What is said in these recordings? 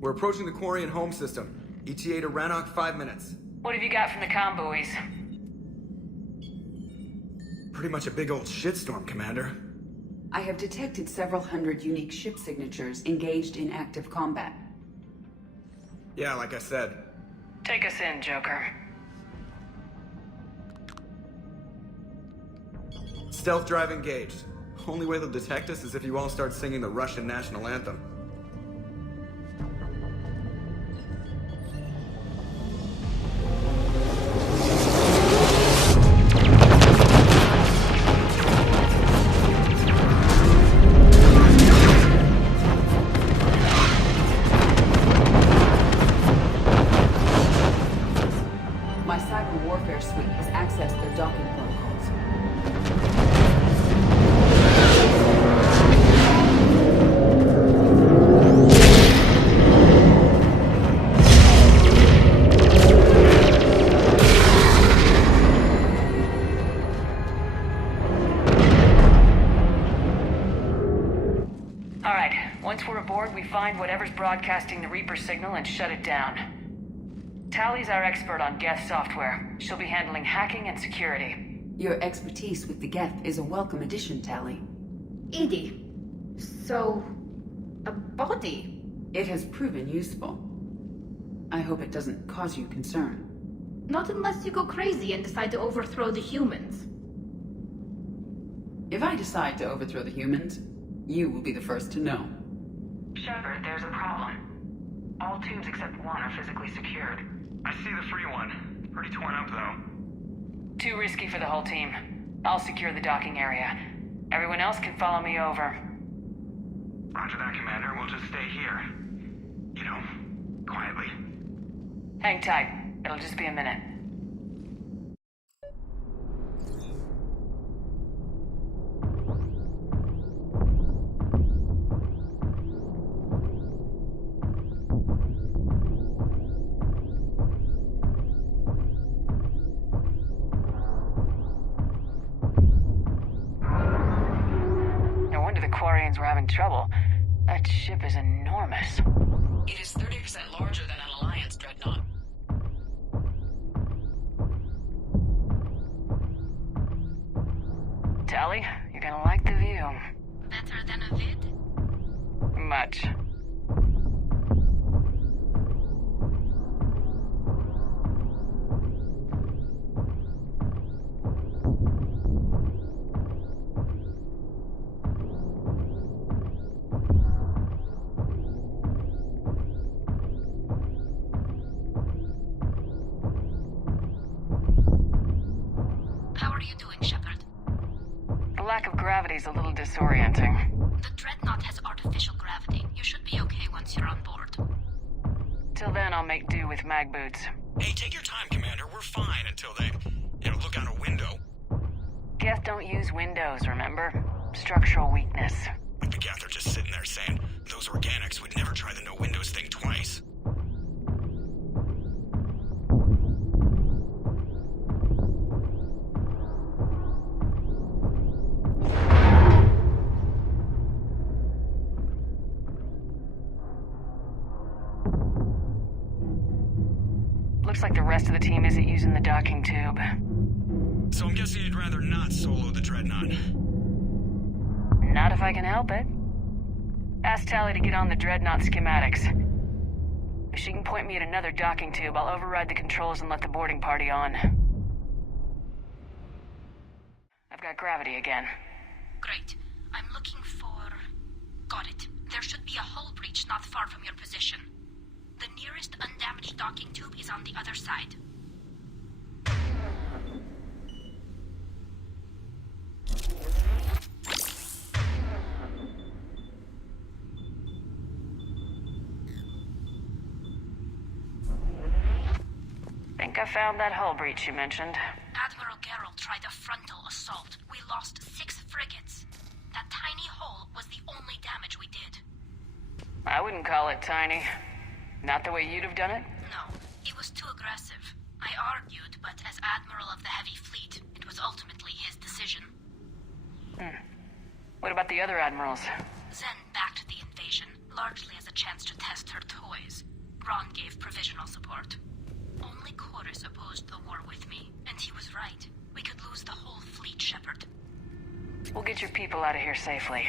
We're approaching the Quarian home system. ETA to Rannoch, 5 minutes. What have you got from the comm buoys? Pretty much a big old shitstorm, Commander. I have detected several hundred unique ship signatures engaged in active combat. Yeah, like I said. Take us in, Joker. Stealth drive engaged. Only way they'll detect us is if you all start singing the Russian national anthem. My cyber warfare suite has accessed their docking protocols. All right, once we're aboard, we find whatever's broadcasting the Reaper signal and shut it down. Tali's our expert on Geth software. She'll be handling hacking and security. Your expertise with the Geth is a welcome addition, Tali. Edie. So... a body? It has proven useful. I hope it doesn't cause you concern. Not unless you go crazy and decide to overthrow the humans. If I decide to overthrow the humans, you will be the first to know. Shepard, there's a problem. All tubes except one are physically secured. I see the free one. Pretty torn up, though. Too risky for the whole team. I'll secure the docking area. Everyone else can follow me over. Roger that, Commander. We'll just stay here. You know, quietly. Hang tight. It'll just be a minute. No wonder the Quarians were having trouble. That ship is enormous. It is 30% larger than an Alliance dreadnought. Tali, you're gonna like the view. Better than a vid? Much. How are you doing, Shepard? The lack of gravity is a little disorienting. The Dreadnought has artificial gravity. You should be okay once you're on board. Till then, I'll make do with mag boots. Hey, take your time, Commander. We're fine until they, look out a window. Geth don't use windows, remember? Structural weakness. Like the Geth are just sitting there saying, those organics would never try the no windows thing twice. Looks like the rest of the team isn't using the docking tube. So I'm guessing you'd rather not solo the Dreadnought. Not if I can help it. Ask Tali to get on the Dreadnought schematics. If she can point me at another docking tube, I'll override the controls and let the boarding party on. I've got gravity again. Great. I'm looking for... Got it. There should be a hull breach not far from your position. The nearest undamaged docking tube is on the other side. Think I found that hull breach you mentioned. Admiral Geralt tried a frontal assault. We lost 6 frigates. That tiny hole was the only damage we did. I wouldn't call it tiny. Not the way you'd have done it? No, it was too aggressive. I argued, but as Admiral of the Heavy Fleet, it was ultimately his decision. What about the other admirals? Zen backed the invasion. largely as a chance to test her toys. Ron gave provisional support. Only Chorus opposed the war with me, and he was right. We could lose the whole fleet, Shepard. We'll get your people out of here safely.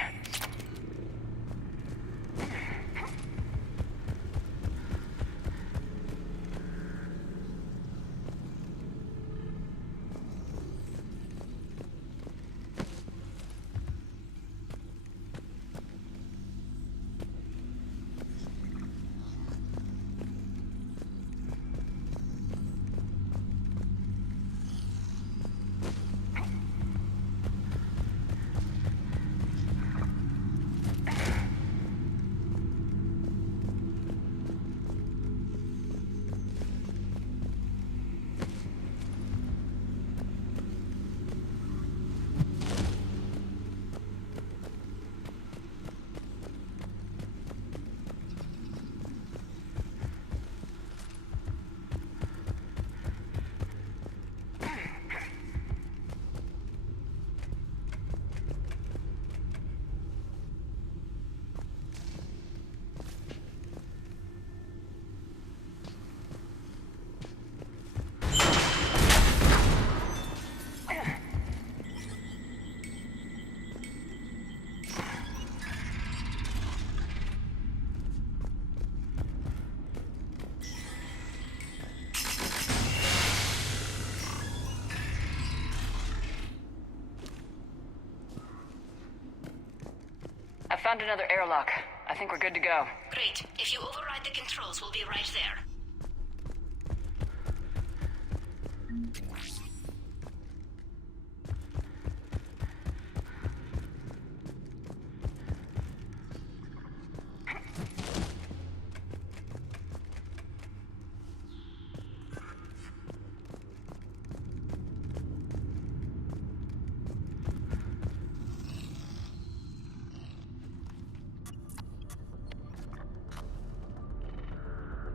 I found another airlock. I think we're good to go. Great. If you override the controls, we'll be right there.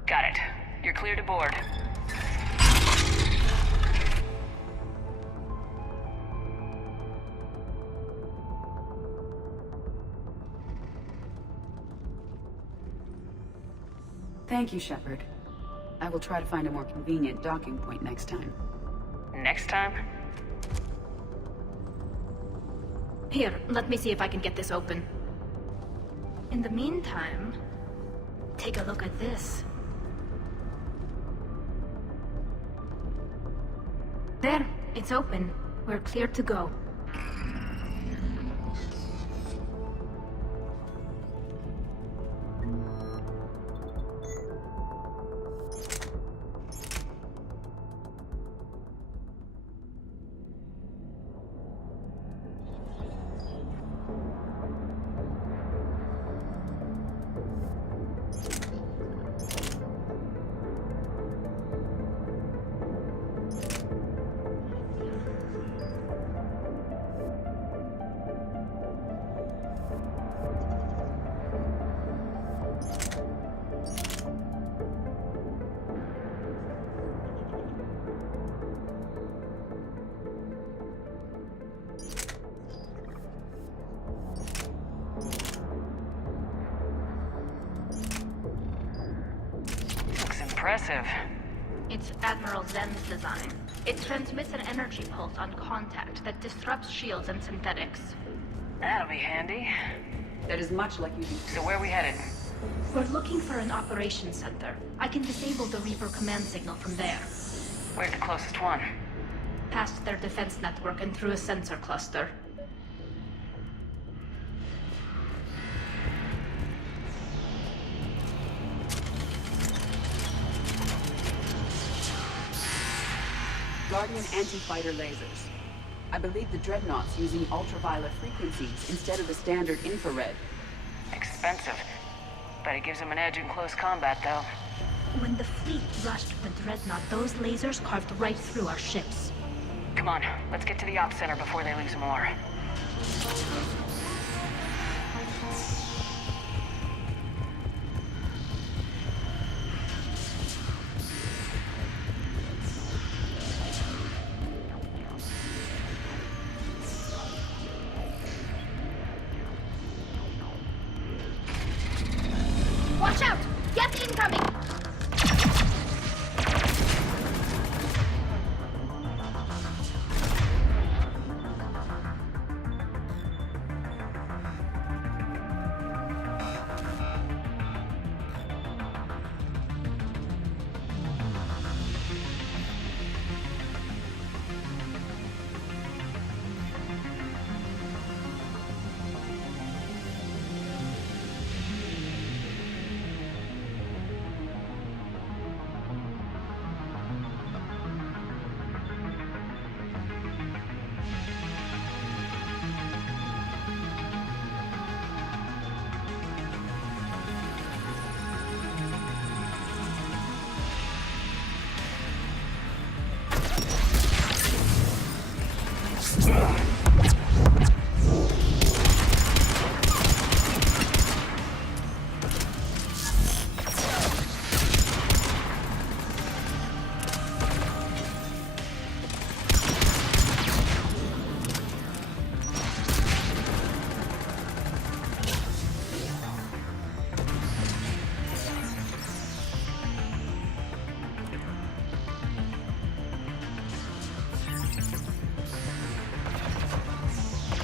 Got it. You're clear to board. Thank you, Shepard. I will try to find a more convenient docking point next time. Next time? Here, let me see if I can get this open. In the meantime, take a look at this. There, it's open. We're clear to go. Impressive. It's Admiral Zen's design. It transmits an energy pulse on contact that disrupts shields and synthetics. That'll be handy. That is much like using... So where are we headed? We're looking for an operations center. I can disable the Reaper command signal from there. Where's the closest one? Past their defense network and through a sensor cluster. Guardian anti-fighter lasers. I believe the Dreadnought's using ultraviolet frequencies instead of the standard infrared. Expensive. But it gives them an edge in close combat, though. When the fleet rushed the Dreadnought, those lasers carved right through our ships. Come on, let's get to the ops center before they lose more. incoming!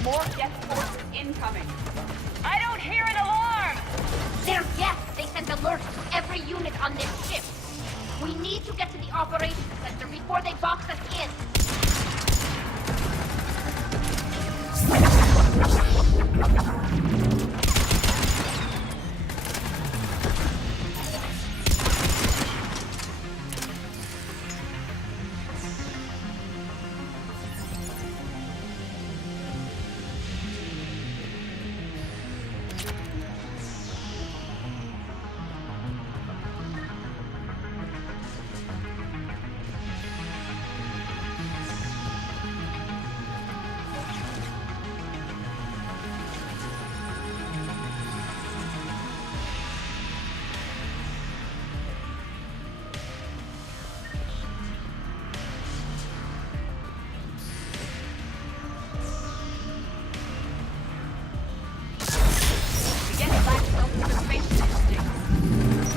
More Geth forces incoming. I don't hear an alarm! They're Geth! They sent alerts to every unit on this ship. We need to get to the operations center before they box us in.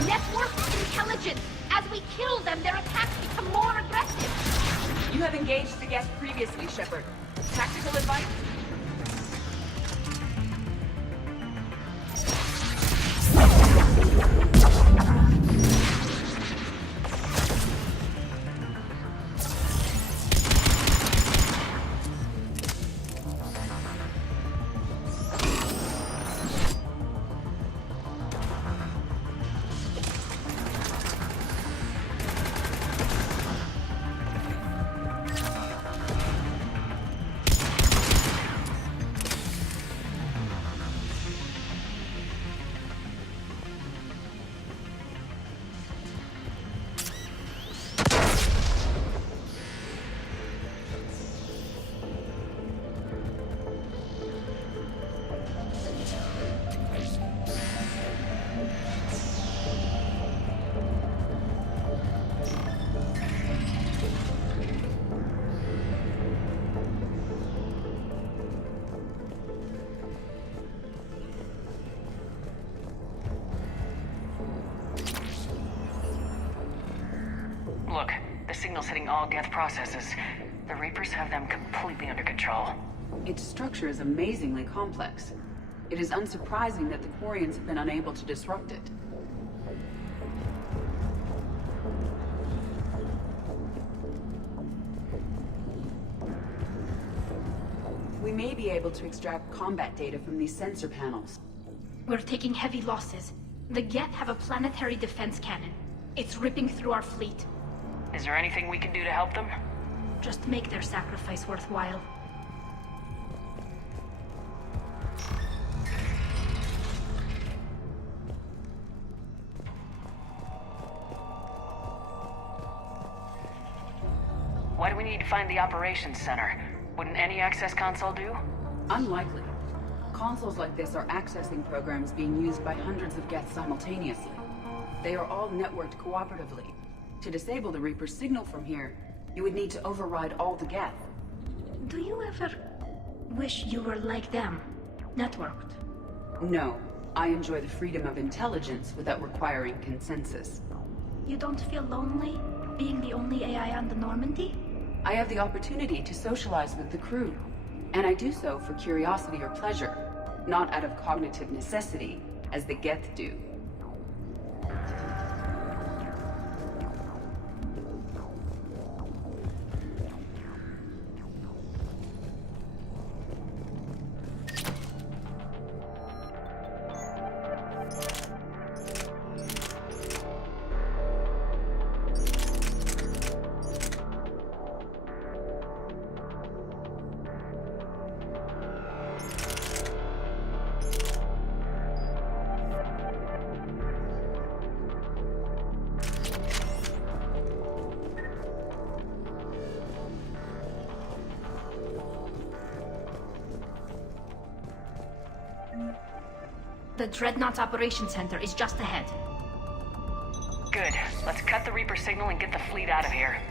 Network intelligence! As we kill them, their attacks become more aggressive! You have engaged the Geth previously, Shepard. Tactical advice? Look, the signal's hitting all Geth processes. The Reapers have them completely under control. Its structure is amazingly complex. It is unsurprising that the Quarians have been unable to disrupt it. We may be able to extract combat data from these sensor panels. We're taking heavy losses. The Geth have a planetary defense cannon. It's ripping through our fleet. Is there anything we can do to help them? Just make their sacrifice worthwhile. Why do we need to find the operations center? Wouldn't any access console do? Unlikely. Consoles like this are accessing programs being used by hundreds of Geth simultaneously. They are all networked cooperatively. To disable the Reaper's signal from here, you would need to override all the Geth. Do you ever wish you were like them? Networked? No. I enjoy the freedom of intelligence without requiring consensus. You don't feel lonely, being the only AI on the Normandy? I have the opportunity to socialize with the crew, and I do so for curiosity or pleasure, not out of cognitive necessity, as the Geth do. The Dreadnought's Operations Center is just ahead. Good. Let's cut the Reaper signal and get the fleet out of here.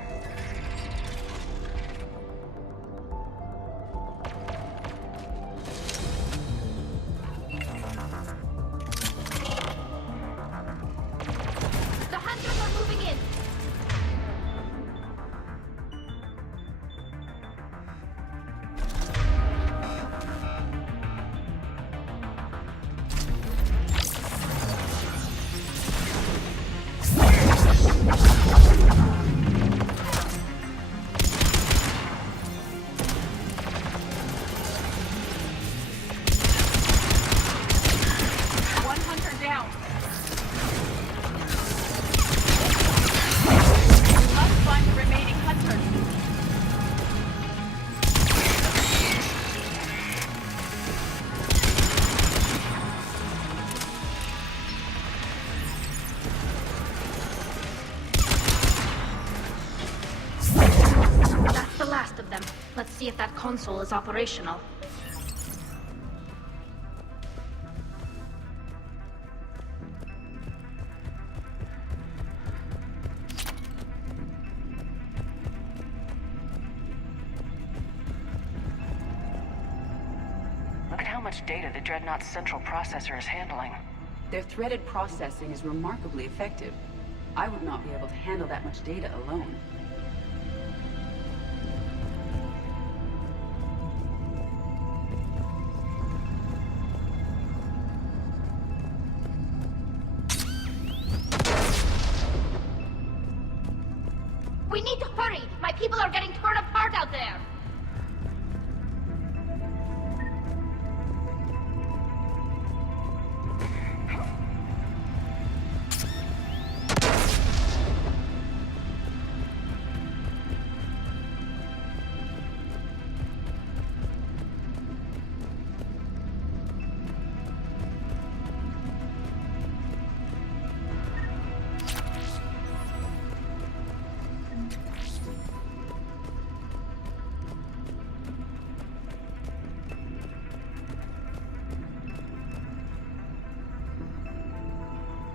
The Hunters are moving in! Let's see if that console is operational. Look at how much data the Dreadnought's central processor is handling. Their threaded processing is remarkably effective. I would not be able to handle that much data alone. We need to hurry! My people are getting torn apart out there!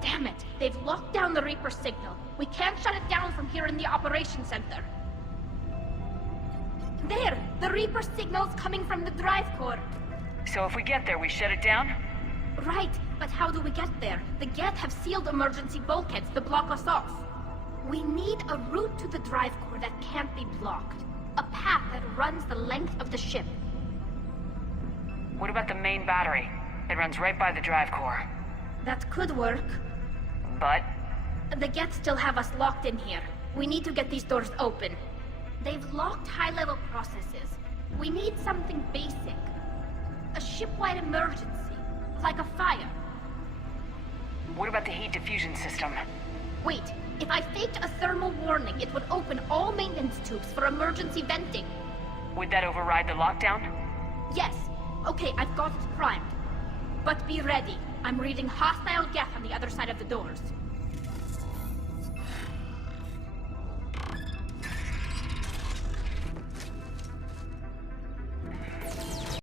Damn it! They've locked down the Reaper signal. We can't shut it down from here in the Operations Center. There! The Reaper signal's coming from the drive core. So if we get there, we shut it down? Right, but how do we get there? The Geth have sealed emergency bulkheads to block us off. We need a route to the drive core that can't be blocked. A path that runs the length of the ship. What about the main battery? It runs right by the drive core. That could work. But? The Geth still have us locked in here. We need to get these doors open. They've locked high-level processes. We need something basic. A ship-wide emergency. Like a fire. What about the heat diffusion system? Wait, if I faked a thermal warning, it would open all maintenance tubes for emergency venting. Would that override the lockdown? Yes. Okay, I've got it primed. But be ready. I'm reading hostile Geth on the other side of the doors.